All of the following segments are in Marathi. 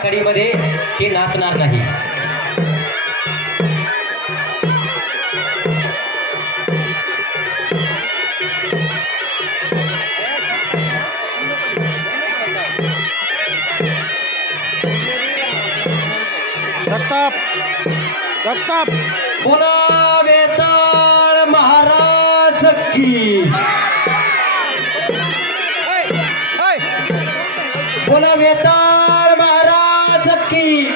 आखाडीमध्ये ते नाचणार नाही. जगताप जगताप बोला वेताळ महाराज की. बोला वेताळ महाराज की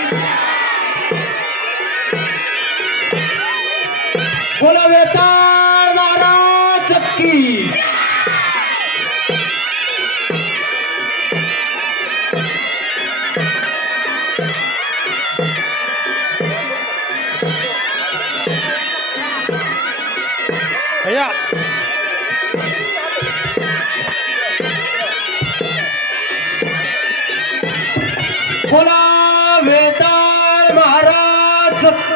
बोला वेताळ महाराज की भैया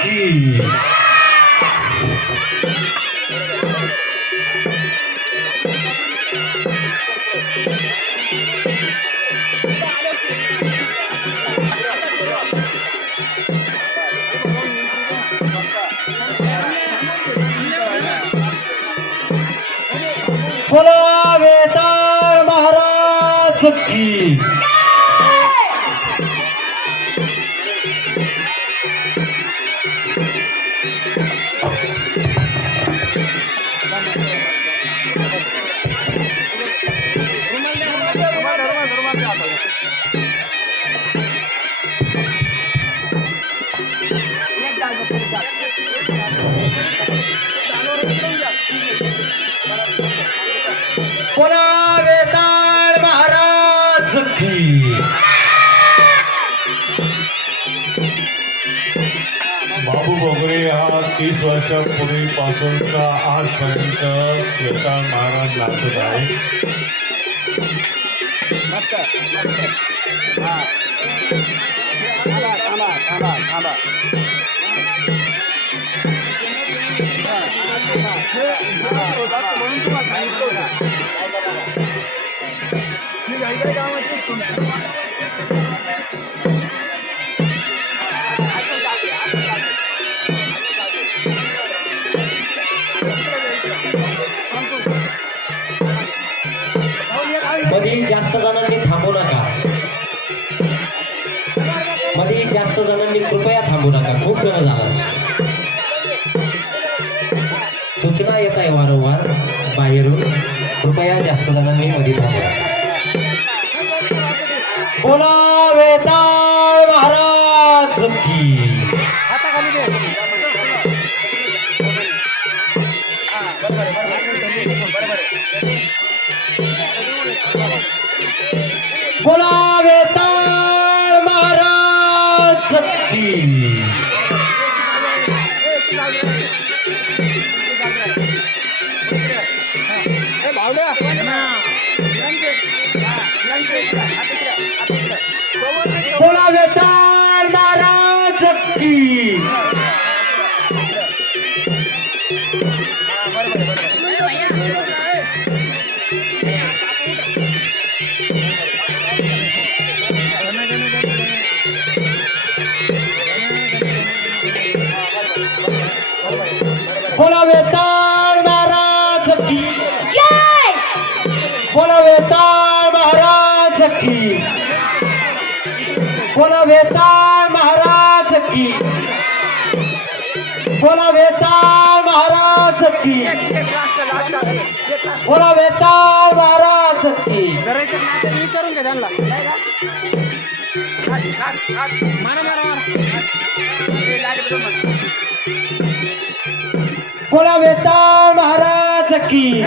महाराज की बोला वेताळ महाराज की बोला वेताळ महाराज की। बाबू बोगरे हा तीस वर्षापूर्वीपासूनचा आजपर्यंत वेताळ महाराज लागत आहे. म्हणून तुला सांगितलं मध्ये जास्त जणांनी थांबू नका. मध्ये जास्त जणांनी कृपया थांबू नका. खूप जण झालं सूचना येत आहे वारंवार बाहेरून. कृपया जास्त जणांनी मध्ये थांबू बोला! बोलावे ताळ महाराज की ए भावड्या महाराज की की बोला वेताळ महाराज की बोला वेताळ महाराज की बोला वेताळ महाराज की विचारून घ्या त्यांना बोला वेताळ महाराज की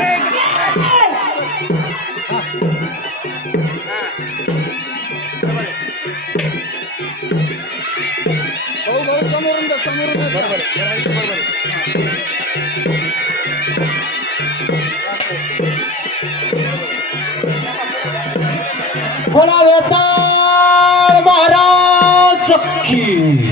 भाऊ भाऊ समोरून जा समोरून जा. बरोबर बोला वेताळ महाराज की